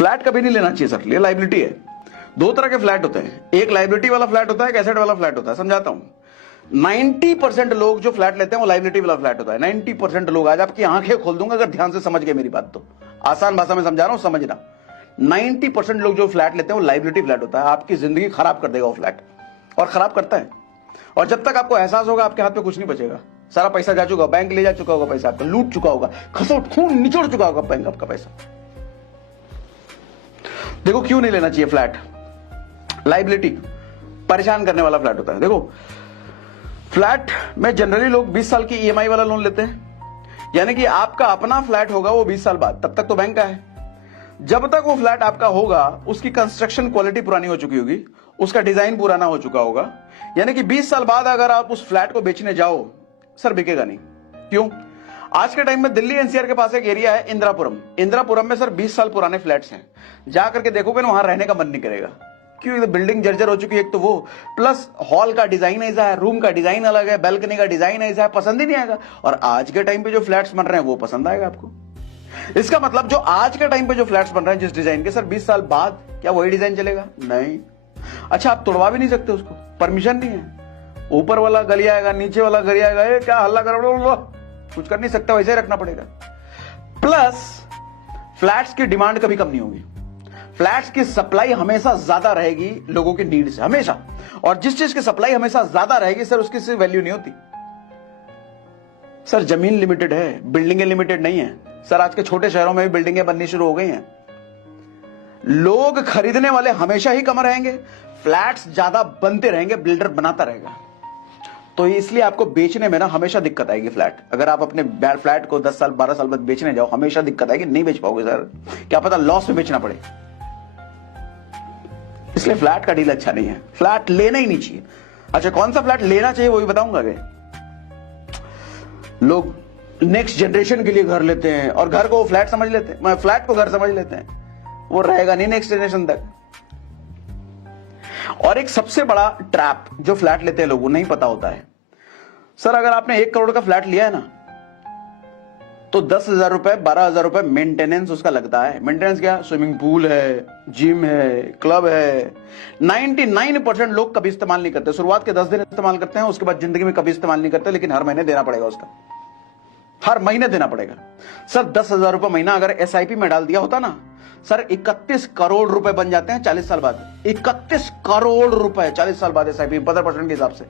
Flat कभी नहीं लेना चाहिए सर, ये लाइबिलिटी है। दो तरह के फ्लैट होते हैं, एक लाइबिलिटी वाला फ्लैट होता है, एक एसेट वाला फ्लैट होता है। समझाता हूं, 90% लोग जो फ्लैट लेते हैं वो लाइबिलिटी वाला फ्लैट होता है। 90% लोग, आज आपकी आंखें खोल दूंगा अगर ध्यान से समझ गए मेरी बात तो, आसान भाषा में समझा रहा हूं, समझना। 90% लोग जो फ्लैट लेते हैं वो लाइबिलिटी फ्लैट होता है। आपकी जिंदगी खराब कर देगा वो फ्लैट, और खराब करता है। और जब तक आपको एहसास होगा आपके हाथ में कुछ नहीं बचेगा, सारा पैसा जा चुका, बैंक ले जा चुका होगा, पैसा आपका लूट चुका होगा, खसोट खून निचोड़ चुका होगा बैंक आपका पैसा। देखो क्यों नहीं लेना चाहिए फ्लैट, लाइबिलिटी परेशान करने वाला फ्लैट होता है। देखो फ्लैट में जनरली लोग 20 साल की ईएमआई वाला लोन लेते हैं, यानी कि आपका अपना फ्लैट होगा वो 20 साल बाद, तब तक तो बैंक का है। जब तक वो फ्लैट आपका होगा उसकी कंस्ट्रक्शन क्वालिटी पुरानी हो चुकी होगी, उसका डिजाइन पुराना हो चुका होगा, यानी कि 20 साल बाद अगर आप उस फ्लैट को बेचने जाओ सर बिकेगा नहीं। क्यों? आज के टाइम में दिल्ली एनसीआर के पास एक एरिया है इंदिरापुरम, इंदिरापुरम में सर 20 साल पुराने फ्लैट्स हैं, जाकर के देखोगे ना वहां रहने का मन नहीं करेगा। क्यों? बिल्डिंग जर्जर हो चुकी है एक तो वो, प्लस हॉल का डिजाइन ऐसा है, रूम का डिजाइन अलग है, बैल्कनी का डिजाइन ऐसा है, पसंद ही नहीं आएगा। और आज के टाइम पे जो फ्लैट्स बन रहे हैं वो पसंद आएगा आपको। इसका मतलब जो आज के टाइम पे जो फ्लैट्स बन रहे हैं जिस डिजाइन के, सर 20 साल बाद क्या वही डिजाइन चलेगा? नहीं। अच्छा, आप तोड़वा भी नहीं सकते उसको, परमिशन नहीं है। ऊपर वाला गली आएगा, नीचे वाला गली आएगा, ये क्या हल्ला करो, कुछ कर नहीं सकता, वैसे ही रखना पड़ेगा। प्लस फ्लैट्स की डिमांड कभी कम नहीं होगी, फ्लैट्स की सप्लाई हमेशा ज्यादा रहेगी लोगों की नीड से, हमेशा। और जिस चीज की सप्लाई हमेशा ज्यादा रहेगी सर उसकी सिर्फ वैल्यू नहीं होती। सर जमीन लिमिटेड है, बिल्डिंगें लिमिटेड नहीं है। सर आज के छोटे शहरों में भी बिल्डिंगें बननी शुरू हो गई हैं। लोग खरीदने वाले हमेशा ही कम रहेंगे, फ्लैट्स ज्यादा बनते रहेंगे, बिल्डर बनाता रहेगा। तो इसलिए आपको बेचने में ना हमेशा दिक्कत आएगी। फ्लैट अगर आप अपने फ्लैट को 10 साल 12 साल बाद बेचने जाओ, हमेशा दिक्कत आएगी, नहीं बेच पाओगे सर, क्या पता लॉस में बेचना पड़े। इसलिए फ्लैट का डील अच्छा नहीं है, फ्लैट लेना ही नहीं चाहिए। अच्छा, कौन सा फ्लैट लेना चाहिए वो भी बताऊंगा आगे। लोग नेक्स्ट जनरेशन के लिए घर लेते हैं और घर को फ्लैट समझ लेते हैं, फ्लैट को घर समझ लेते हैं, वो रहेगा नहीं नेक्स्ट जनरेशन तक। और एक सबसे बड़ा ट्रैप जो फ्लैट लेते हैं लोगों नहीं पता होता है, सर अगर आपने 1 करोड़ का फ्लैट लिया है ना तो 10,000 रुपए 12,000 रुपए मेंटेनेंस उसका लगता है। मेंटेनेंस क्या? स्विमिंग पूल है, जिम है, क्लब है। 99% लोग कभी इस्तेमाल नहीं करते, शुरुआत के 10 दिन इस्तेमाल करते हैं, उसके बाद जिंदगी में कभी इस्तेमाल नहीं करते, लेकिन हर महीने देना पड़ेगा उसका, हर महीने देना पड़ेगा। सर 10,000 रुपए महीना अगर एसआईपी में डाल दिया होता ना सर, 31 करोड़ रुपए बन जाते हैं 40 साल बाद। 31 करोड़ रुपए 40 साल बाद एसआईपी 15% के हिसाब से,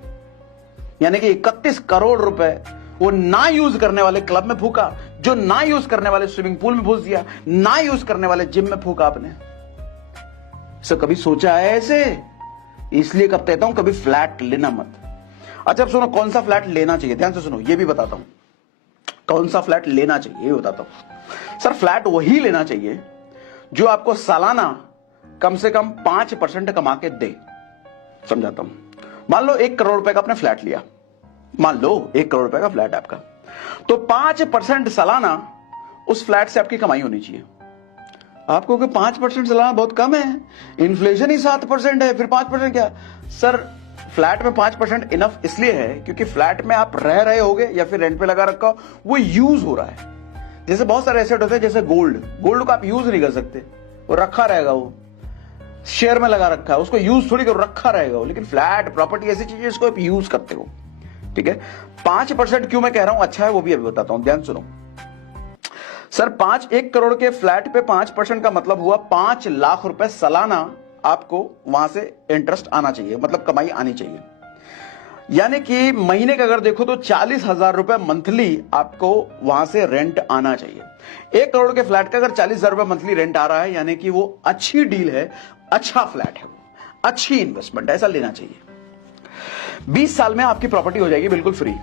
यानी कि 31 करोड़ रुपए वो ना यूज करने वाले क्लब में फूका, जो ना यूज करने वाले स्विमिंग पूल में फूस दिया, ना यूज करने वाले जिम में फूका आपने। सर कभी सोचा है ऐसे? इसलिए कब कहता हूं कभी फ्लैट लेना मत। अच्छा अब सुनो, कौन सा फ्लैट लेना चाहिए, ध्यान से सुनो, ये भी बताता हूं कौन सा फ्लैट लेना चाहिए, ये बताता हूं। सर फ्लैट वही लेना चाहिए जो आपको सालाना कम से कम 5% कमा के दे। समझाता हूं, मान लो 1 करोड़ रुपए का आपने फ्लैट लिया, मान लो 1 करोड़ रुपए का फ्लैट आपका, तो 5% सालाना उस फ्लैट से आपकी कमाई होनी चाहिए। आपको 5% सालाना बहुत कम है, इन्फ्लेशन ही 7% है, फिर 5% क्या? सर फ्लैट में 5% इनफ इसलिए है क्योंकि फ्लैट में आप रह रहे होगे या फिर रेंट पे लगा रखा हो, वो यूज हो रहा है। जैसे बहुत सारे एसेट होते हैं, जैसे गोल्ड को आप यूज नहीं कर सकते, वो रखा रहेगा, वो शेयर में लगा रखा है, उसको यूज थोड़ी कर रखा रहेगा वो। लेकिन फ्लैट प्रॉपर्टी ऐसी चीज है जिसको आप यूज करते हो, ठीक है। 5% क्यों मैं कह रहा हूं अच्छा है वो भी अभी बताता हूं, ध्यान सुनो। सर 1 करोड़ के फ्लैट पे 5% का मतलब हुआ 5 लाख रुपए सालाना आपको वहां से इंटरेस्ट आना चाहिए, मतलब कमाई आनी चाहिए। यानी कि महीने का अगर देखो तो 40,000 रुपए मंथली आपको वहां से रेंट आना चाहिए। 1 करोड़ के फ्लैट का अगर 40,000 रुपए मंथली रेंट आ रहा है, यानी कि वो अच्छी डील है, अच्छा फ्लैट है, अच्छी इन्वेस्टमेंट, ऐसा लेना चाहिए। 20 साल में आपकी प्रॉपर्टी हो जाएगी बिल्कुल फ्री।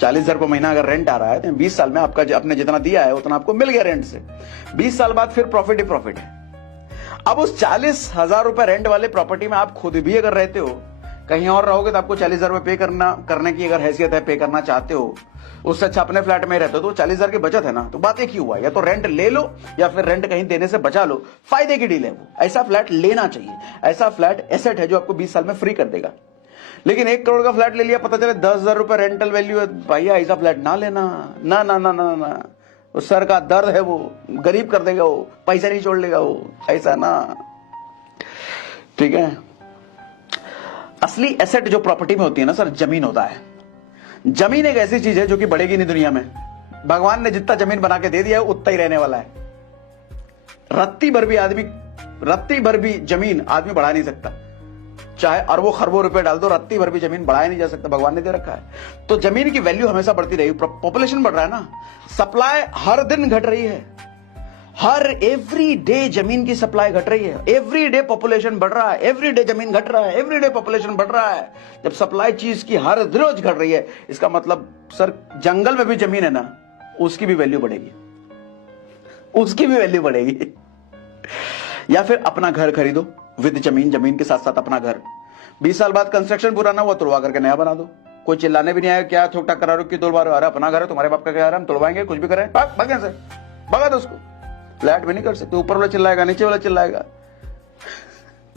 40,000 रुपए महीना अगर रेंट आ रहा है तो 20 साल में आपका आपने जितना दिया है उतना आपको मिल गया रेंट से। 20 साल बाद फिर प्रॉफिट ही प्रॉफिट है। अब उस 40,000 रुपए रेंट वाले प्रॉपर्टी में आप खुद भी अगर रहते हो, कहीं और रहोगे तो आपको 40,000 रुपए पे करने की अगर हैसियत है, पे करना चाहते हो, उससे अच्छा अपने फ्लैट में रहते हो तो 40,000 की बचत है ना। तो बात एक ही हुआ, या तो रेंट ले लो या फिर रेंट कहीं देने से बचा लो, फायदे की डील है वो। ऐसा फ्लैट लेना चाहिए, ऐसा फ्लैट एसेट है जो आपको 20 साल में फ्री कर देगा। लेकिन 1 करोड़ का फ्लैट ले लिया, पता चले 10,000 रुपए रेंटल वैल्यू है, भैया ऐसा फ्लैट ना लेना, ना ना ना ना ना, सर का दर्द है, वो गरीब कर देगा, वो पैसा नहीं छोड़ लेगा वो, ऐसा ना। ठीक है। असली एसेट जो प्रॉपर्टी में होती है ना सर, जमीन होता है। जमीन एक ऐसी चीज है जो कि बढ़ेगी नहीं दुनिया में। भगवान ने जितना जमीन बना के दे दिया है उतना ही रहने वाला है। रत्ती भर भी जमीन आदमी बढ़ा नहीं सकता, चाहे अरबों खरबों रुपए डाल दो, रत्ती भर भी जमीन बढ़ाया नहीं जा सकता, भगवान ने दे रखा है। तो जमीन की वैल्यू हमेशा बढ़ती रहेगी। पॉपुलेशन बढ़ रहा है ना, सप्लाई हर दिन घट रही है, हर एवरी डे जमीन की सप्लाई घट रही है, एवरी डे पॉपुलेशन बढ़ रहा है, एवरी डे जमीन घट रहा है, एवरी डे पॉपुलेशन बढ़ रहा है। जब सप्लाई चीज की हर रोज घट रही है, इसका मतलब सर जंगल में भी जमीन है ना, उसकी भी वैल्यू बढ़ेगी, उसकी भी वैल्यू बढ़ेगी। या फिर अपना घर खरीदो विद जमीन, जमीन के साथ साथ अपना घर। 20 साल बाद कंस्ट्रक्शन पूरा ना हुआ, तोड़वा करके नया बना दो। कोई चिल्लाने भी नहीं आया, क्या ठोक टाक करा रहे हो, क्यों तोड़वा रहे हो? अरे अपना घर है, तुम्हारे बाप का घर है, हम तोड़वाएंगे, कुछ भी करें, भाग से भगा दो उसको। फ्लैट भी नहीं कर सकते, ऊपर वाला चिल्लाएगा, नीचे वाला चिल्लाएगा।